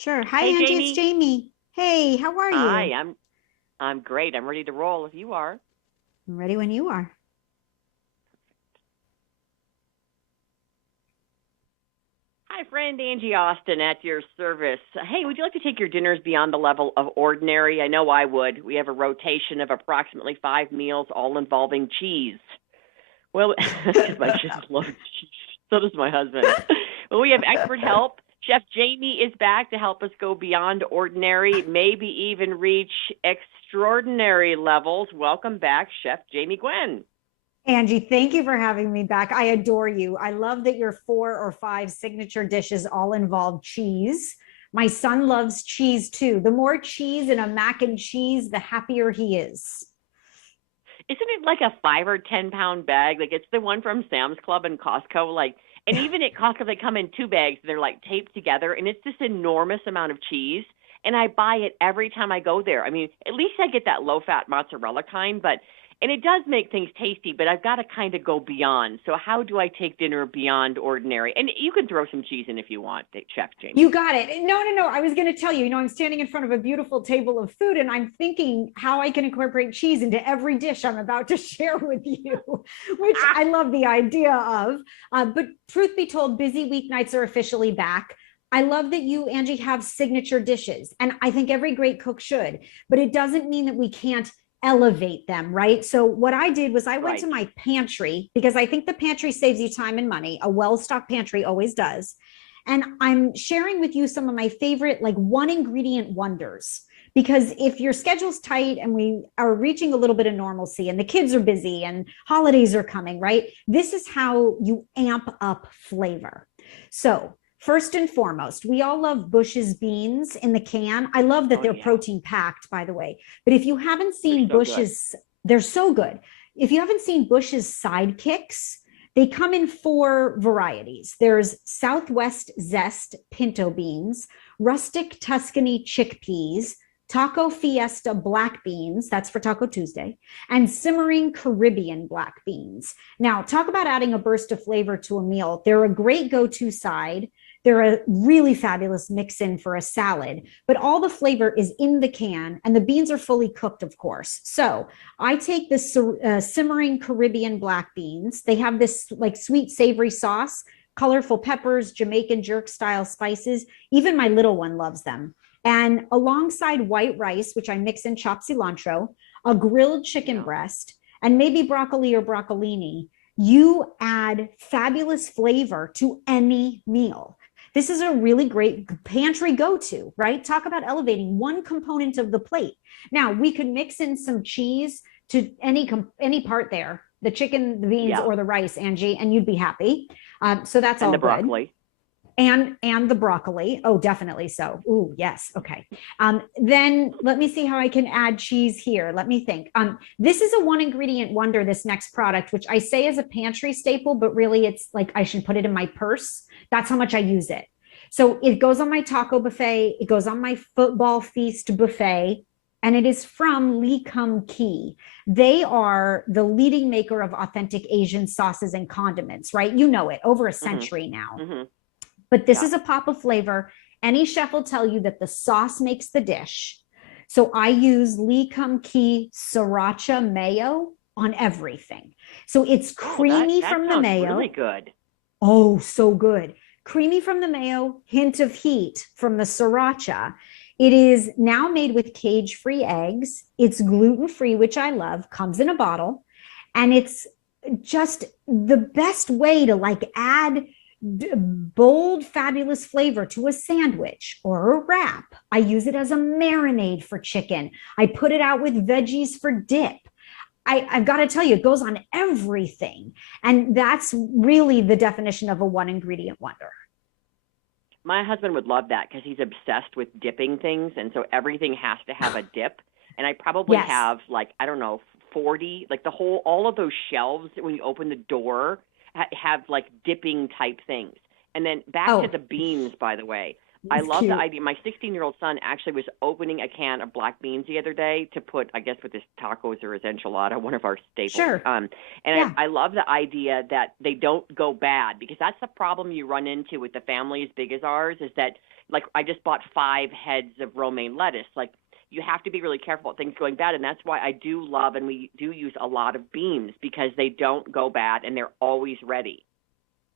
Sure. Hi, Hey, Angie. It's Jamie. Jamie. Hey, how are Hi, you? I'm great. I'm ready to roll if you are. I'm ready when you are. Hi, friend Angie Austin at your service. Hey, would you like to take your dinners beyond the level of ordinary? I know I would. We have a rotation of approximately 5 meals, all involving cheese. Well, because my kids love cheese. So does my husband. Well, we have expert help. Chef Jamie is back to help us go beyond ordinary, maybe even reach extraordinary levels. Welcome back, Chef Jamie Gwen. Angie, thank you for having me back. I adore you. I love that your 4 or 5 signature dishes all involve cheese. My son loves cheese too. The more cheese in a mac and cheese, the happier he is. Isn't it like a 5 or 10 pound bag? Like it's the one from Sam's Club and Costco. Like, and even at Costco, they come in 2 bags. They're like taped together, and it's this enormous amount of cheese. And I buy it every time I go there. I mean, at least I get that low fat mozzarella kind, but and it does make things tasty. But I've got to kind of go beyond. So how do I take dinner beyond ordinary? And you can throw some cheese in if you want, Chef Jamie. You got it. No, no, no. I was going to tell you, I'm standing in front of a beautiful table of food and I'm thinking how I can incorporate cheese into every dish I'm about to share with you, which I love the idea of. But truth be told, busy weeknights are officially back. I love that you, Angie, have signature dishes. And I think every great cook should, but it doesn't mean that we can't elevate them, right? So what I did was I went to Right. my pantry because I think the pantry saves you time and money. A well-stocked pantry always does. And I'm sharing with you some of my favorite, like one ingredient wonders. Because if your schedule's tight and we are reaching a little bit of normalcy and the kids are busy and holidays are coming, right? This is how you amp up flavor. So, first and foremost, we all love Bush's beans in the can. I love that Oh they're yeah, protein packed, by the way. But if you haven't they're seen so good. Bush's, they're so good. If you haven't seen Bush's sidekicks, they come in 4 varieties. There's Southwest Zest pinto beans, rustic Tuscany chickpeas, Taco Fiesta black beans, that's for Taco Tuesday, and simmering Caribbean black beans. Now, talk about adding a burst of flavor to a meal. They're a great go to side. They're a really fabulous mix in for a salad, but all the flavor is in the can and the beans are fully cooked, of course. So I take this simmering Caribbean black beans. They have this like sweet, savory sauce, colorful peppers, Jamaican jerk style spices. Even my little one loves them. And alongside white rice, which I mix in chopped cilantro, a grilled chicken Yeah. breast, and maybe broccoli or broccolini, you add fabulous flavor to any meal. This is a really great pantry go to, right? Talk about elevating one component of the plate. Now, we could mix in some cheese to any part there, the chicken, the beans, Yeah. or the rice, Angie, and you'd be happy. So that's And all the good. broccoli. And the broccoli. Oh, definitely so. Ooh, yes. Okay. Then let me see how I can add cheese here. Let me think. This is a one ingredient wonder, this next product, which I say is a pantry staple, but really it's like I should put it in my purse. That's how much I use it. So it goes on my taco buffet, it goes on my football feast buffet, and it is from Lee Kum Kee. They are the leading maker of authentic Asian sauces and condiments, right? You know it, over a Mhm. century now. Mhm. But this Yeah. is a pop of flavor. Any chef will tell you that the sauce makes the dish. So I use Lee Kum Kee sriracha mayo on everything. So it's Oh, that creamy that from the sounds really mayo. good. Oh, so good. Creamy from the mayo, hint of heat from the sriracha. It is now made with cage free eggs. It's gluten free, which I love, comes in a bottle. And it's just the best way to like add bold, fabulous flavor to a sandwich or a wrap. I use it as a marinade for chicken. I put it out with veggies for dip. I've got to tell you, it goes on everything. And that's really the definition of a one ingredient wonder. My husband would love that because he's obsessed with dipping things, and so everything has to have a dip. And I probably Yes. have like I don't know 40, like the whole all of those shelves when you open the door have like dipping type things. And then back to Oh, the beans, by the way. I It's love the cute. idea. My 16-year-old son actually was opening a can of black beans the other day to put, I guess, with his tacos or his enchilada, one of our staples. Sure. And Yeah. I love the idea that they don't go bad, because that's the problem you run into with the family as big as ours, is that, like, I just bought 5 heads of romaine lettuce. Like, you have to be really careful about things going bad. And that's why I do love, and we do use a lot of beans, because they don't go bad and they're always ready.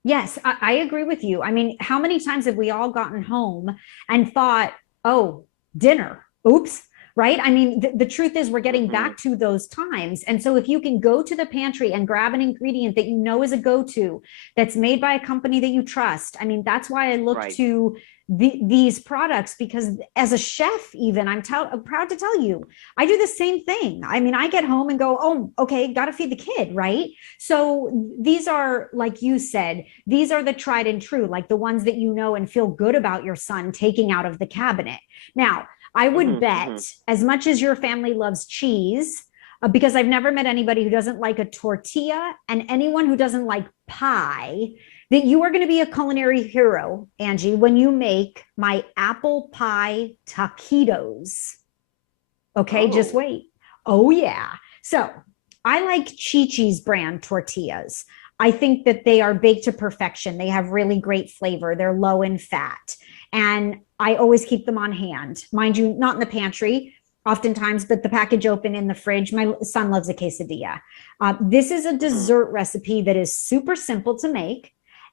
Yes, I agree with you. I mean, how many times have we all gotten home and thought, oh, dinner, oops, right? I mean, the truth is we're getting Mm-hmm. back to those times. And so if you can go to the pantry and grab an ingredient that you know is a go-to, that's made by a company that you trust. I mean, that's why I look Right. to these products, because as a chef, even I'm proud to tell you, I do the same thing. I mean, I get home and go, oh, okay, got to feed the kid, right? So these are, like you said, these are the tried and true, like the ones that you know and feel good about your son taking out of the cabinet. Now, I would Mm-hmm. bet, Mm-hmm. as much as your family loves cheese, because I've never met anybody who doesn't like a tortilla, and anyone who doesn't like pie, that you are going to be a culinary hero, Angie, when you make my apple pie taquitos. Okay, just Oh. wait. Oh, yeah. So I like Chi-Chi's brand tortillas. I think that they are baked to perfection. They have really great flavor. They're low in fat. And I always keep them on hand. Mind you, not in the pantry oftentimes, but the package open in the fridge. My son loves a quesadilla. This is a Mm-hmm. dessert recipe that is super simple to make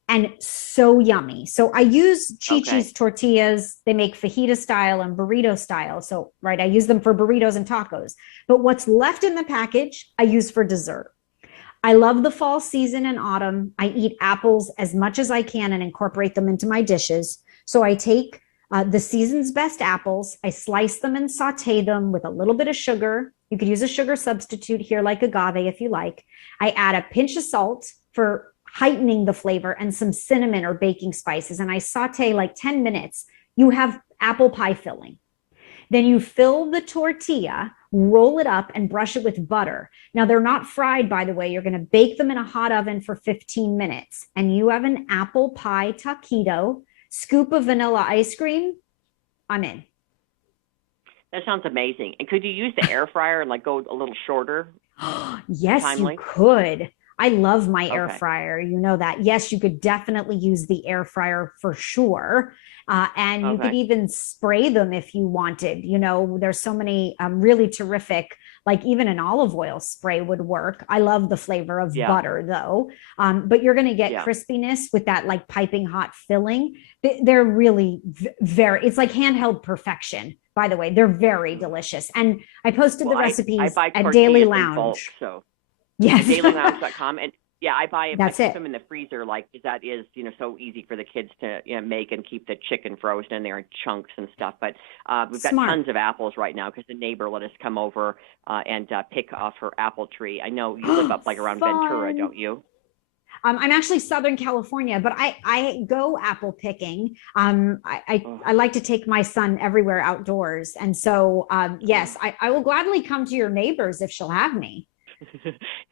and so yummy. So I use Chi-Chi's Okay. tortillas. They make fajita style and burrito style. So, right, I use them for burritos and tacos. But what's left in the package, I use for dessert. I love the fall season and autumn. I eat apples as much as I can and incorporate them into my dishes. So I take the season's best apples, I slice them and saute them with a little bit of sugar. You could use a sugar substitute here, like agave, if you like. I add a pinch of salt for heightening the flavor and some cinnamon or baking spices. And I saute like 10 minutes. You have apple pie filling. Then you fill the tortilla, roll it up, and brush it with butter. Now, they're not fried, by the way. You're going to bake them in a hot oven for 15 minutes. And you have an apple pie taquito, scoop of vanilla ice cream. I'm in. That sounds amazing. And could you use the air fryer and, like, go a little shorter Yes, time you length? could. I love my air Okay. fryer. You know that. Yes, you could definitely use the air fryer for sure. And you could Okay. even spray them if you wanted. You know, there's so many really terrific, like even an olive oil spray would work. I love the flavor of Yeah. butter though. But you're going to get Yeah. crispiness with that like piping hot filling. They're really very, it's like handheld perfection. By the way, they're very delicious. And I posted Well, the I recipes buy at Daily tortillas in bulk, Lounge. so at Yes, dailylounge.com. And yeah, I that's keep it. them in the freezer, like, 'cause that is, so easy for the kids to, make, and keep the chicken frozen in there in chunks and stuff. But we've got Smart. tons of apples right now, because the neighbor let us come over and pick off her apple tree. I know you live up like around Ventura, Fun. don't you? I'm actually Southern California, but I go apple picking. Oh. I like to take my son everywhere outdoors, and so Oh. yes, I will gladly come to your neighbors if she'll have me.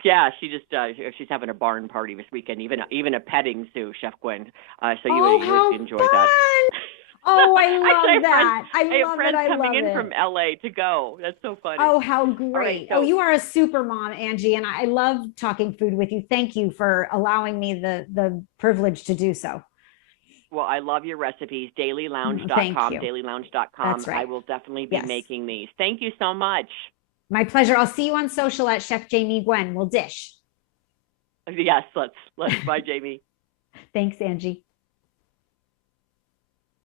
Yeah, she's having a barn party this weekend, even a petting zoo, Chef Gwen. So Oh, you would how enjoy that. fun! Oh, I Actually, love that. I have friends I coming love in it. from LA to go. That's so funny. Oh, how All right, great. Oh, so you are a super mom, Angie, and I love talking food with you. Thank you for allowing me the privilege to do so. well, I love your recipes. Thank Dailylounge.com, you. dailylounge.com. That's I right. will definitely be Yes. making these. Thank you so much. My pleasure. I'll see you on social at Chef Jamie Gwen. We'll dish. Yes, let's. Bye, Jamie. Thanks, Angie.